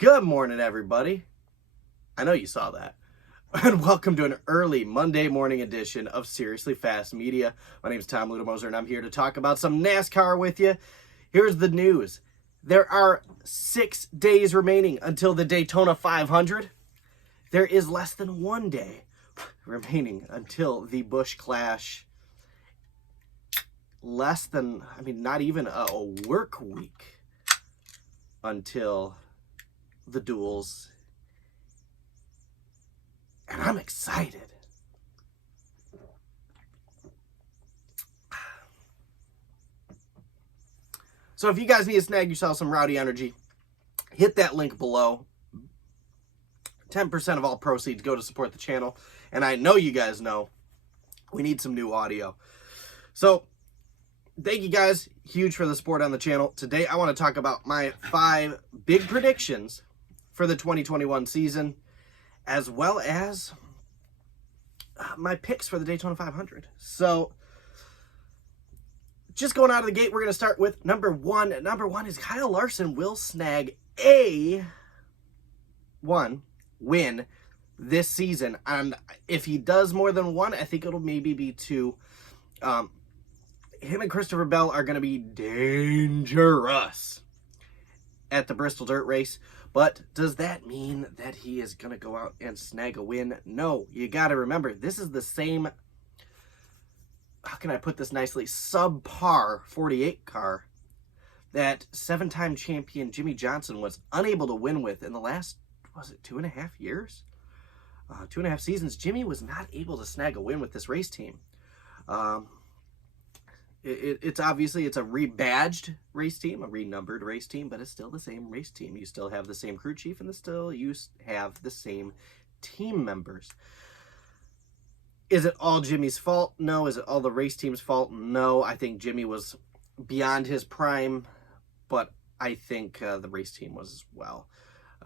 Good morning, everybody. I know you saw that. And welcome to an early Monday morning edition of Seriously Fast Media. My name is Tom Ludemoser, and I'm here to talk about some NASCAR with you. Here's the news. There are 6 days remaining until the Daytona 500. There is less than 1 day remaining until the Busch Clash. Not even a work week until the duels. And I'm excited. So if you guys need to snag yourself some rowdy energy, hit that link below. 10% of all proceeds go to support the channel. And I know you guys know we need some new audio. So thank you guys. Huge for the support on the channel. Today I want to talk about my 5 big predictions for the 2021 season, as well as my picks for the Daytona 500. So just going out of the gate, we're going to start with number 1. Number 1 is Kyle Larson will snag a win this season. And if he does more than 1, I think it'll maybe be 2. Him and Christopher Bell are going to be dangerous at the Bristol Dirt Race. But does that mean that he is going to go out and snag a win? No, you got to remember, this is the same, how can I put this nicely, subpar 48 car that 7-time champion Jimmie Johnson was unable to win with in the last, was it 2.5 years? 2.5 seasons. Jimmie was not able to snag a win with this race team. It's obviously, it's a rebadged race team, a renumbered race team, but it's still the same race team. You still have the same crew chief, and you have the same team members. Is it all Jimmie's fault? No. Is it all the race team's fault? No. I think Jimmie was beyond his prime, but I think the race team was as well,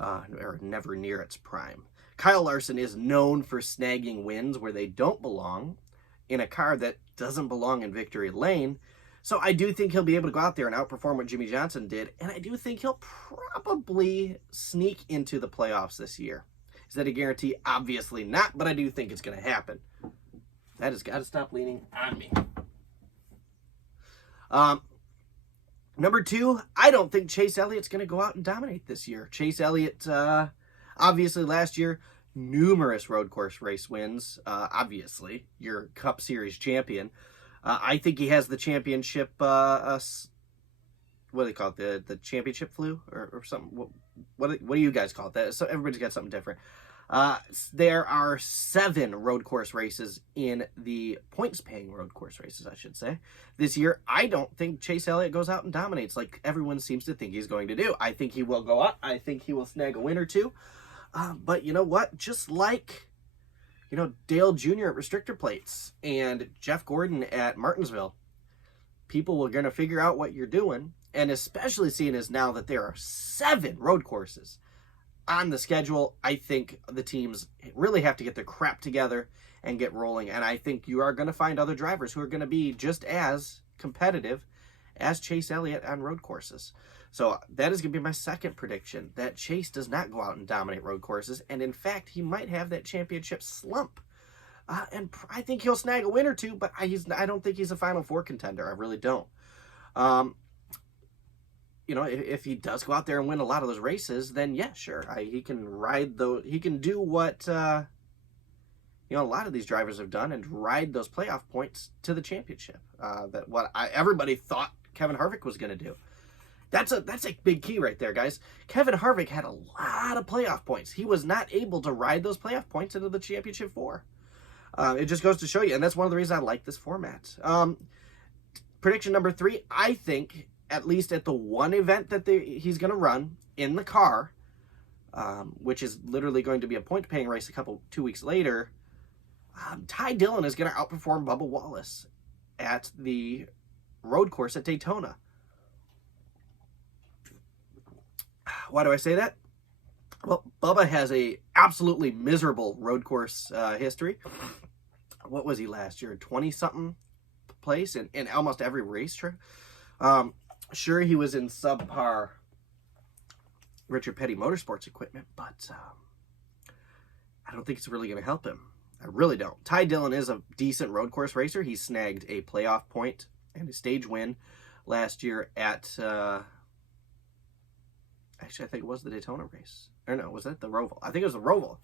or never near its prime. Kyle Larson is known for snagging wins where they don't belong in a car that doesn't belong in victory lane. So I do think he'll be able to go out there and outperform what Jimmie Johnson did. And I do think he'll probably sneak into the playoffs this year. Is that a guarantee? Obviously not, but I do think it's going to happen. That has got to stop leaning on me. Number 2, I don't think Chase Elliott's going to go out and dominate this year. Chase Elliott, obviously last year, numerous road course race wins. Obviously, your Cup Series champion. I think he has the championship, what do they call it? The championship flu or something? What do you guys call it? So everybody's got something different. There are 7 road course races in the points-paying road course races, I should say. This year, I don't think Chase Elliott goes out and dominates like everyone seems to think he's going to do. I think he will go out. I think he will snag a win or 2. But you know what? Just like, Dale Jr. at restrictor plates and Jeff Gordon at Martinsville, people are going to figure out what you're doing. And especially seeing as now that there are 7 road courses on the schedule, I think the teams really have to get their crap together and get rolling. And I think you are going to find other drivers who are going to be just as competitive as Chase Elliott on road courses. So that is going to be my second prediction, that Chase does not go out and dominate road courses. And in fact, he might have that championship slump. And I think he'll snag a win or 2, but I don't think he's a Final Four contender. I really don't. If he does go out there and win a lot of those races, then yeah, sure. He can ride he can do what, a lot of these drivers have done and ride those playoff points to the championship. Everybody thought Kevin Harvick was going to do. That's a big key right there, guys. Kevin Harvick had a lot of playoff points. He was not able to ride those playoff points into the championship 4. It just goes to show you, and that's one of the reasons I like this format. Prediction number 3, I think, at least at the one event that he's going to run in the car, which is literally going to be a point-paying race 2 weeks later, Ty Dillon is going to outperform Bubba Wallace at the road course at Daytona. Why do I say that? Well, Bubba has a absolutely miserable road course history. What was he last year? 20-something place in almost every racetrack. Sure, he was in subpar Richard Petty Motorsports equipment, but I don't think it's really going to help him. I really don't. Ty Dillon is a decent road course racer. He snagged a playoff point and a stage win last year at, actually, I think it was the Daytona race. Or no, was that the Roval? I think it was the Roval.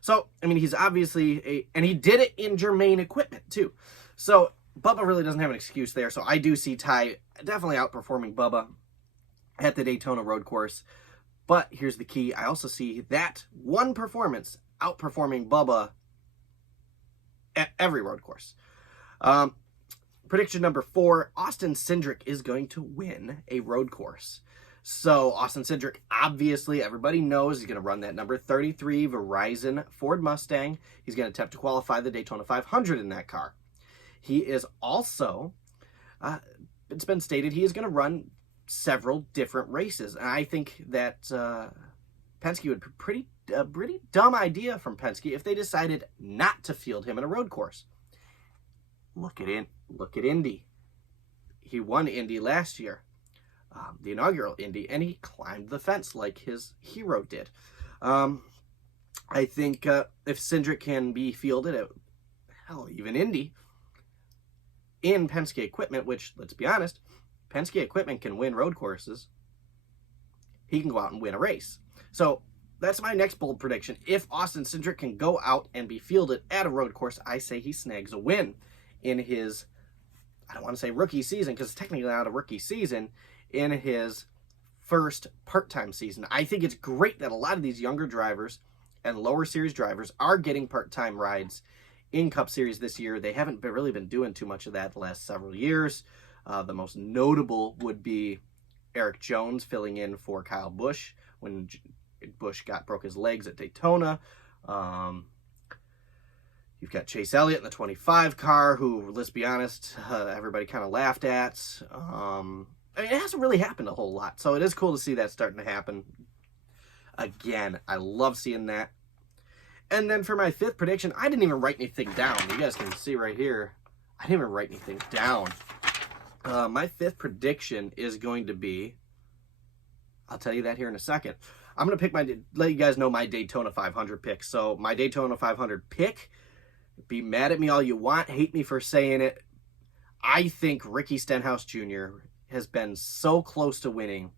So, I mean, he's obviously and he did it in Germain equipment, too. So, Bubba really doesn't have an excuse there. So, I do see Ty definitely outperforming Bubba at the Daytona road course. But here's the key. I also see that one performance outperforming Bubba at every road course. Prediction number 4, Austin Cindric is going to win a road course. So Austin Cindric, obviously, everybody knows he's going to run that number 33 Verizon Ford Mustang. He's going to attempt to qualify the Daytona 500 in that car. He is also, it's been stated, he is going to run several different races. And I think that Penske would be a pretty dumb idea from Penske if they decided not to field him in a road course. Look at Indy. He won Indy last year. The inaugural Indy, and he climbed the fence like his hero did. I think if Cindric can be fielded at, hell, even Indy, in Penske equipment, which, let's be honest, Penske equipment can win road courses, he can go out and win a race. So that's my next bold prediction. If Austin Cindric can go out and be fielded at a road course, I say he snags a win in his, I don't want to say rookie season, because it's technically not a rookie season, in his first part-time season. I think it's great that a lot of these younger drivers and lower series drivers are getting part-time rides in Cup Series this year. They haven't really been doing too much of that the last several years. The most notable would be Eric Jones filling in for Kyle Busch when Busch broke his legs at Daytona. You've got Chase Elliott in the 25 car, who, let's be honest, everybody kind of laughed at. I mean, it hasn't really happened a whole lot, so it is cool to see that starting to happen again. I love seeing that. And then for my 5th prediction, I didn't even write anything down. You guys can see right here, I didn't even write anything down. My 5th prediction is going to be, I'll tell you that here in a second. I'm going to let you guys know my Daytona 500 pick. So my Daytona 500 pick, be mad at me all you want, hate me for saying it. I think Ricky Stenhouse Jr. has been so close to winning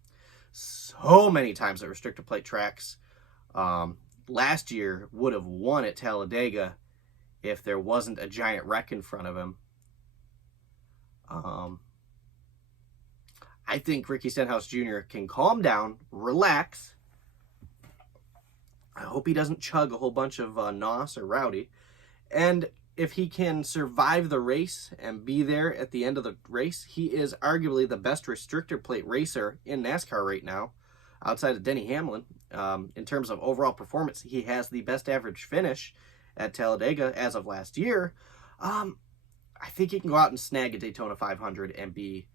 so many times at restrictor plate tracks. Last year would have won at Talladega if there wasn't a giant wreck in front of him. I think Ricky Stenhouse Jr. can calm down, relax. I hope he doesn't chug a whole bunch of NOS or Rowdy. And if he can survive the race and be there at the end of the race, he is arguably the best restrictor plate racer in NASCAR right now, outside of Denny Hamlin. In terms of overall performance, he has the best average finish at Talladega as of last year. I think he can go out and snag a Daytona 500 and be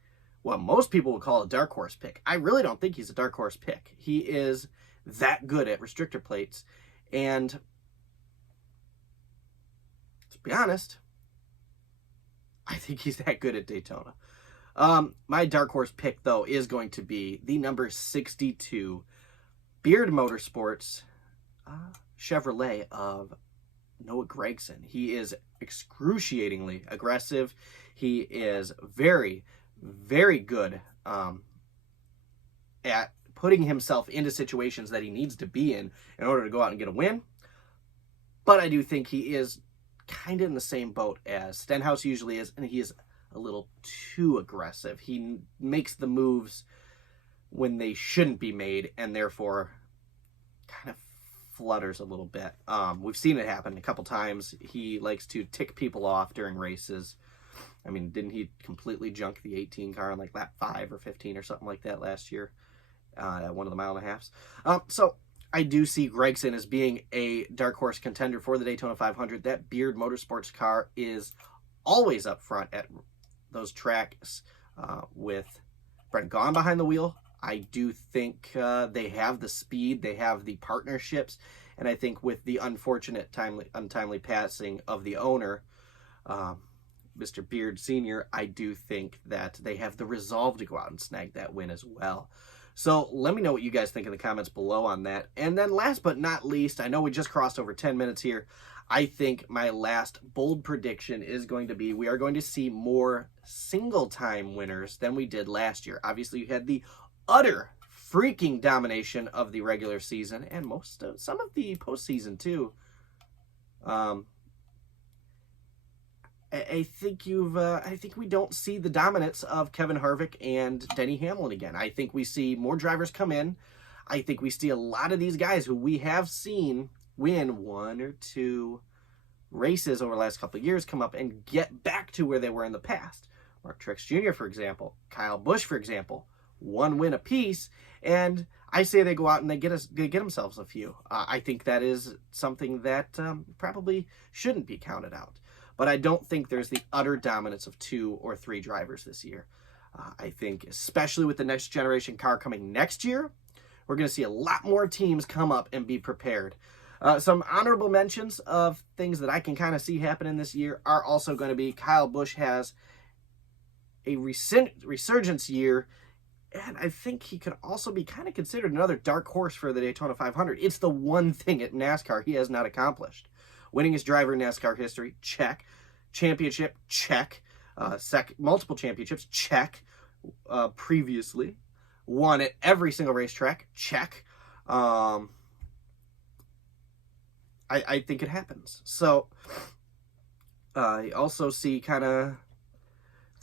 what most people would call a dark horse pick. I really don't think he's a dark horse pick. He is that good at restrictor plates, and to be honest, I think he's that good at Daytona. My dark horse pick, though, is going to be the number 62 Beard Motorsports Chevrolet of Noah Gragson. He is excruciatingly aggressive. He is very, very good at putting himself into situations that he needs to be in order to go out and get a win. But I do think he is kind of in the same boat as Stenhouse usually is, and he is a little too aggressive. He makes the moves when they shouldn't be made, and therefore kind of flutters a little bit. We've seen it happen a couple times. He likes to tick people off during races. I mean, didn't he completely junk the 18 car on like lap 5 or 15 or something like that last year at one of the mile and a halves? So I do see Gragson as being a dark horse contender for the Daytona 500. That Beard Motorsports car is always up front at those tracks with Brent Gaughan behind the wheel. I do think they have the speed, they have the partnerships, and I think with the unfortunate untimely passing of the owner, Mr. Beard Sr., I do think that they have the resolve to go out and snag that win as well. So let me know what you guys think in the comments below on that. And then last but not least, I know we just crossed over 10 minutes here. I think my last bold prediction is going to be we are going to see more single-time winners than we did last year. Obviously, you had the utter freaking domination of the regular season and some of the postseason too. I think we don't see the dominance of Kevin Harvick and Denny Hamlin again. I think we see more drivers come in. I think we see a lot of these guys who we have seen win 1 or 2 races over the last couple of years come up and get back to where they were in the past. Mark Truex Jr., for example, Kyle Busch, for example, 1 win apiece, and I say they go out and they get themselves a few. I think that is something that probably shouldn't be counted out. But I don't think there's the utter dominance of 2 or 3 drivers this year. I think, especially with the next generation car coming next year, we're going to see a lot more teams come up and be prepared. Some honorable mentions of things that I can kind of see happening this year are also going to be Kyle Busch has a resurgence year, and I think he could also be kind of considered another dark horse for the Daytona 500. It's the one thing at NASCAR he has not accomplished. Winningest driver in NASCAR history, check. Championship, check. Multiple championships, check. Previously. Won at every single racetrack, check. I think it happens. So, I also see kind of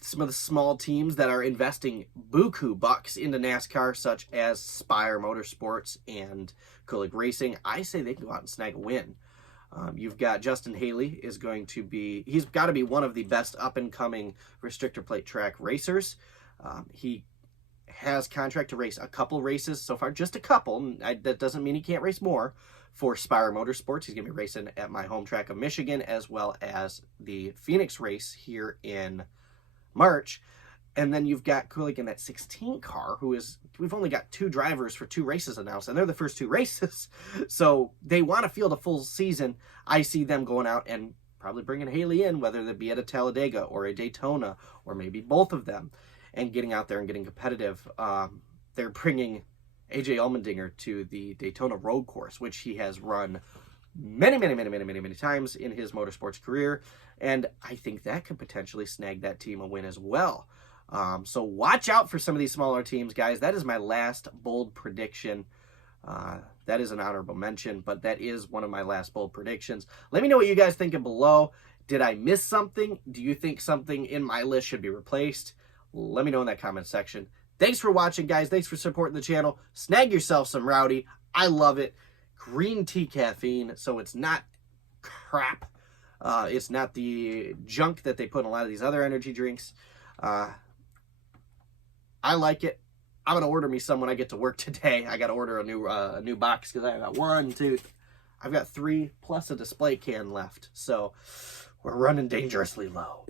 some of the small teams that are investing buku bucks into NASCAR, such as Spire Motorsports and Kulig Racing. I say they can go out and snag a win. You've got Justin Haley he's got to be one of the best up-and-coming restrictor plate track racers. He has contract to race a couple races so far, just a couple. That doesn't mean he can't race more. For Spire Motorsports, he's going to be racing at my home track of Michigan, as well as the Phoenix race here in March. And then you've got Kulig in that 16 car, we've only got 2 drivers for 2 races announced, and they're the first 2 races. So they want to field a full season. I see them going out and probably bringing Haley in, whether that be at a Talladega or a Daytona, or maybe both of them, and getting out there and getting competitive. They're bringing AJ Allmendinger to the Daytona road course, which he has run many times in his motorsports career, and I think that could potentially snag that team a win as well. So watch out for some of these smaller teams, guys. That is my last bold prediction. That is an honorable mention, but that is one of my last bold predictions. Let me know what you guys think below. Did I miss something? Do you think something in my list should be replaced? Let me know in that comment section. Thanks for watching, guys. Thanks for supporting the channel. Snag yourself some Rowdy. I love it. Green tea caffeine, so it's not crap. It's not the junk that they put in a lot of these other energy drinks. I like it. I'm going to order me some when I get to work today. I got to order a new box because I got 1, 2, I've got 3 plus a display can left. So we're running dangerously low.